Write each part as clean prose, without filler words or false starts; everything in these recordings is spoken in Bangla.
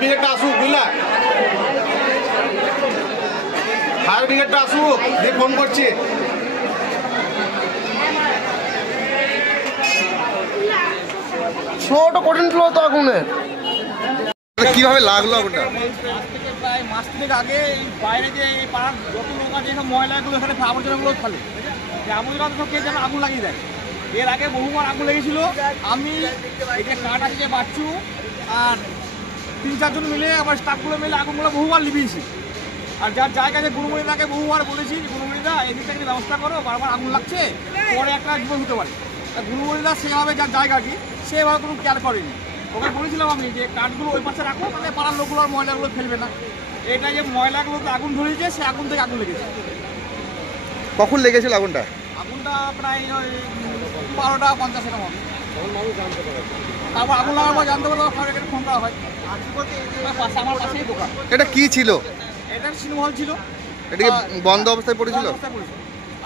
ব্রিগেডটা আসুক, বুঝলা? ফায়ার ব্রিগেডটা আসুক, দিয়ে ফোন করছি। ছোট কঠিন ছিল তো আগুনের। কিভাবে লাগলো আগুনটা? প্রায় মাস তিনেক আগে বাইরে যে পাড়ার যত লোক আছে সব ময়লাগুলো এখানে আবর্জনাগুলো ফেলে, এই আবর্জনা সব কে যেন আগুন লাগিয়ে দেয়। এর আগে বহুবার আগুন লেগেছিল। আমি এই যে কাঠ আছে বাচ্চু আর 3-4 জন মিলে আবার স্টাফগুলো মিলে আগুনগুলো বহুবার লিভিয়েছি। আর যার জায়গা আছে গুরুমণিদাকে বহুবার বলেছি যে গুরুমণিদা এদিক থেকে ব্যবস্থা করো, বারবার আগুন লাগছে, পরে একটা জীবন হতে পারে। গুরুমণিদা সেভাবে যার জায়গা কি সেভাবে কোনো কেয়ার করেনি। ওকে বলেছিলাম আমি যে কাঠগুলো ওই পাশে রাখো, মানে পাড়ার লোকগুলো আর ময়লাগুলো ফেলবে না। এটা যে ময়লাগুলোতে আগুন ধরেছে, সে আগুন থেকে আগুন লেগেছে। কখন লেগেছিল আগুনটা? আগুনটা প্রায় 12:50 এর মতো। তারপর আগুন লাগার পর জানতে পারলাম ফায়ার ব্রিগেডে ফোন করা হয়। আমার পাশেই দোকান। এটা কি ছিল? এটা সিনেমা হল ছিল। এটা কি বন্ধ অবস্থায় পড়েছিল?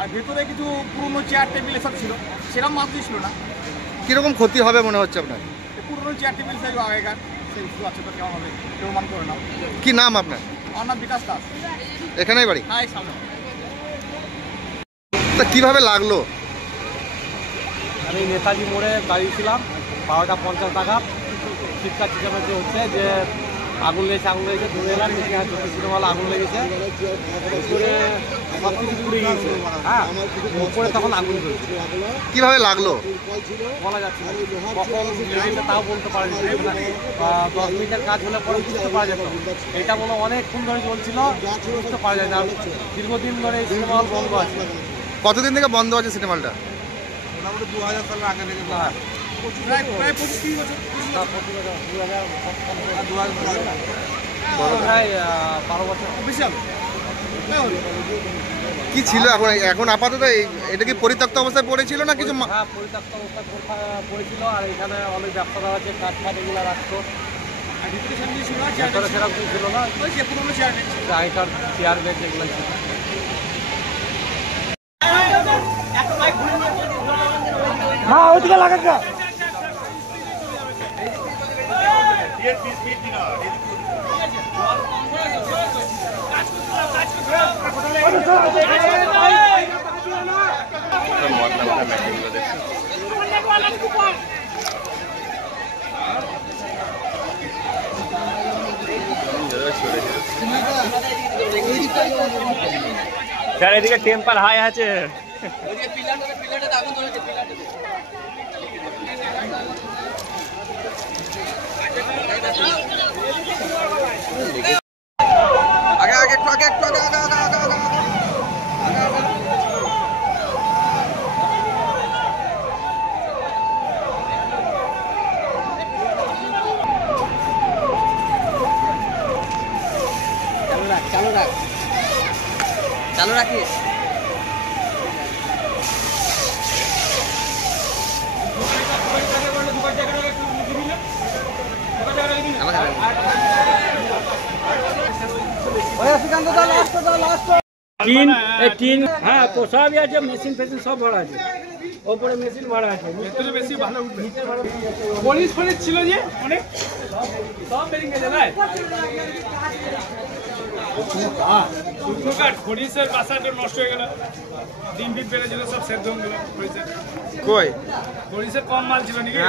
আর ভেতরে কিছু পুরনো চেয়ার টেবিল এসব ছিল, সেরকম মাছ ছিল না। কিরকম ক্ষতি হবে মনে হচ্ছে আপনার? পুরনো চেয়ার টেবিল সেই আগেকার সেই কিছু আছে, তো কেমন হবে কেউ মান করে না। কি নাম আপনার? আমার নাম বিকাশ দাস। এখানেই বাড়ি? হ্যাঁ, সামনে। তা কিভাবে লাগলো? আমি নেতাজি মোড়ে দাঁড়িয়েছিলাম 12:50 টাকা। চিৎকার চেঁচামেচি হচ্ছে যে আগুন লেগেছে ধরে এলাম, সিনেমাল আগুন লেগেছে, উপরে সব কিছু পুড়ে গিয়েছে। হ্যাঁ, উপরে তখন আগুন ধরেছে। কিভাবে লাগলো বলা যাচ্ছে না, কখন লেগেছে তাও বলতে পারেনি। 10 মিনিটের কাজ হলে পরে বুঝতে পারা যেত। এটা মনে অনেকক্ষণ ধরে চলছিল, বুঝতে পারা যায় না। দীর্ঘদিন ধরে এই সিনেমা হল বন্ধ আছে। কতদিন থেকে বন্ধ আছে সিনেমা হলটা? মোটামুটি 2000 সালের আগে থেকে। প্রায় 25-30 বছর। প্রায় 12 বছর। বিশাল কি ছিল এখন? এখন আপাতত এটা কি পরিত্যক্ত অবস্থায় পড়েছিল না কিছু? হ্যাঁ, পরিত্যক্ত অবস্থায় পড়েছিল। আর এখানে অনেক ব্যবসাদার আছে, কাঠ ফাট এগুলো রাখতো। সেরকম কিছু ছিল না, আগেকার চেয়ার বেঞ্চ এগুলো ছিল। হ্যাঁ, ওইদিকে লাগা গা। স্যার এদিকে টেম্পার হাই আছে। আগে আগে একটু আগে একটু আগে আগে আগে আগে আগে চালু রাখিস। টিন হ্যাঁ পোষাবি আছে, মেশিন ফেশিন সব ভাড়া আছে, ওপরে মেশিন ভাড়া আছে। বেশি ভালো পলিশ ফলিশ ছিল যে অনেক, সব বেরিয়ে গেছে না। খরিসের বাসাটা নষ্ট হয়ে গেল, ডিম ফিট বেড়েছিল, সব সেদ্ধ হয়ে গেল। খরিসের কম মাল ছিল নাকি?